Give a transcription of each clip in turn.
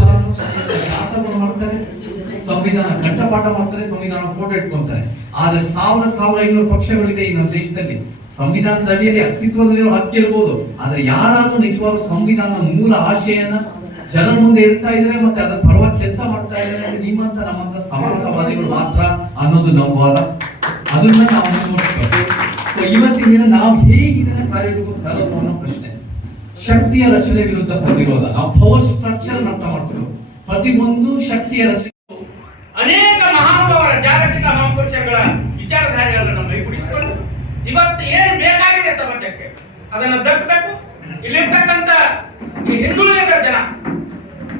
ಪರವನ್ನು ಮಾಡ್ತಾರೆ. ಸಂವಿಧಾನ ಕಂಠಪಾಠ ಮಾಡ್ತಾರೆ ಸಂವಿಧಾನ ಫೋಟೋ ಇಟ್ಕೊಂತಾರೆ. ಆದ್ರೆ ಸಾವಿರ ಸಾವಿರ ಐನೂರು ಪಕ್ಷಗಳಿದೆ ಈ ನಮ್ಮ ದೇಶದಲ್ಲಿ. ಸಂವಿಧಾನದ ಅಡಿಯಲ್ಲಿ ಅಸ್ತಿತ್ವದಲ್ಲಿರೋ ಹಕ್ಕಿ ಇರ್ಬೋದು. ಆದ್ರೆ ಯಾರಾದ್ರೂ ನಿಜವಾಗ್ಲೂ ಸಂವಿಧಾನ ಮೂಲ ಆಶಯನ ಜನ ಮುಂದೆ ಇರ್ತಾ ಇದ್ರೆ ಮತ್ತೆ ಅದ್ರ ಪರವಾಗಿ ಕೆಲಸ ಮಾಡ್ತಾ ಇದ್ರೆ ನಿಮ್ಮಂತ ನಮ್ಮಂತ ಸಮರ್ಥವಾದಿಗಳು ಮಾತ್ರ ಅನ್ನೋದು ನಂಬಾದ ಅದನ್ನ ನಾವು ಅನುಭವಿಸ್ಬೇಕು ಇವತ್ತಿನ ದಿನ ನಾವು ಹೇಗೆ ಇದನ್ನ ತರೋದು ಅನ್ನೋ ಪ್ರಶ್ನೆ. ಶಕ್ತಿಯ ರಚನೆ ವಿರುದ್ಧ ಪ್ರತಿರೋಧ. ನಾವು ಪವರ್ ಸ್ಟ್ರಕ್ ಸ್ಟ್ರಕ್ಚರ್ ಅರ್ಥ ಮಾಡ್ತೀವಿ ಪ್ರತಿಯೊಂದು ಶಕ್ತಿಯ ಅನೇಕ ಮಹಾನುಭಾವರ ಜಾಗತಿಕ ಮಹಾಪುರುಷಗಳ ವಿಚಾರಧಾರೆಗಳನ್ನು ಮೈಗೂಡಿಸಿಕೊಂಡು ಇವತ್ತು ಏನು ಬೇಕಾಗಿದೆ ಸಮಾಜಕ್ಕೆ? ಅದನ್ನು ದಕ್ಕಬೇಕು. ಇಲ್ಲಿರ್ತಕ್ಕಂಥ ಈ ಹಿಂದುಳಿದ ಜನ,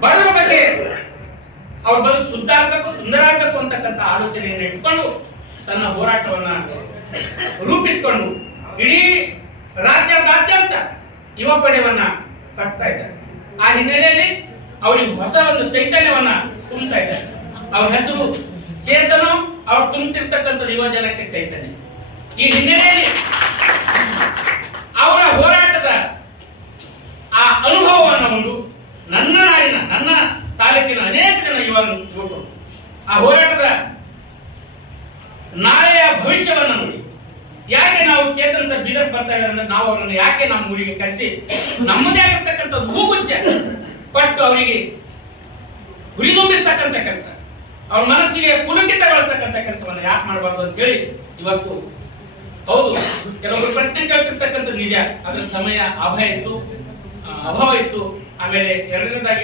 ಬಡವರ ಬಗ್ಗೆ ಅವ್ರ ಬದುಕು ಶುದ್ಧ ಆಗ್ಬೇಕು, ಸುಂದರ ಆಗ್ಬೇಕು ಅಂತಕ್ಕಂಥ ಆಲೋಚನೆಯನ್ನು ಇಟ್ಕೊಂಡು ತನ್ನ ಹೋರಾಟವನ್ನ ರೂಪಿಸಿಕೊಂಡು ಇಡೀ ರಾಜ್ಯದಾದ್ಯಂತ ಯುವ ಪಡೆಯನ್ನ ಕಟ್ತಾ ಇದ್ದಾರೆ. ಆ ಹಿನ್ನೆಲೆಯಲ್ಲಿ ಅವರಿಗೆ ಹೊಸ ಒಂದು ಚೈತನ್ಯವನ್ನ ತುಂಬುತ್ತಾ ಇದ್ದಾರೆ. ಅವ್ರ ಹೆಸರು ಚೇತನ, ಅವ್ರು ತುಂಬುತ್ತಿರ್ತಕ್ಕಂಥ ಯುವ ಜನಕ್ಕೆ ಚೈತನ್ಯ. ಈ ಹಿನ್ನೆಲೆಯಲ್ಲಿ ಅವರ ಹೋರಾಟದ ಆ ಅನುಭವವನ್ನು ಒಂದು ನನ್ನ ನಾಡಿನ, ನನ್ನ ತಾಲೂಕಿನ ಅನೇಕ ಜನ ಯುವ ಯುವಕರು ಆ ಹೋರಾಟದ ನಾಳೆಯ ಭವಿಷ್ಯವನ್ನ ನೋಡಿ. ಯಾಕೆ ನಾವು ಚೇತನ್ ಸರ್ ಬೀದರ್ ಬರ್ತಾ ಇದ್ದಾರೆ ನಾವು ಅವರನ್ನು ಯಾಕೆ ನಮ್ಮ ಊರಿಗೆ ಕರೆಸಿ? ನಮ್ಮದೇ ಪಟ್ಟು ಅವರಿಗೆ ಹುರಿದುಂಬಿಸ್ತಕ್ಕಂಥ ಕೆಲಸ. ಅವ್ರ ಮನಸ್ಸಿಗೆ ಪುಲಕಿತಗೊಳಿಸ್ತಕ್ಕಂಥ ಕೆಲಸವನ್ನು ಯಾಕೆ ಮಾಡಬಾರ್ದು ಅಂತ ಹೇಳಿ ಇವತ್ತು ಹೌದು ಕೆಲವರು ಪ್ರಶ್ನೆ ಕೇಳ್ತಿರ್ತಕ್ಕಂಥ ನಿಜ. ಅದ್ರ ಸಮಯ ಅಭಯ ಇತ್ತು ಅಭಾವ ಇತ್ತು. ಆಮೇಲೆ ಎರಡನೇದಾಗಿ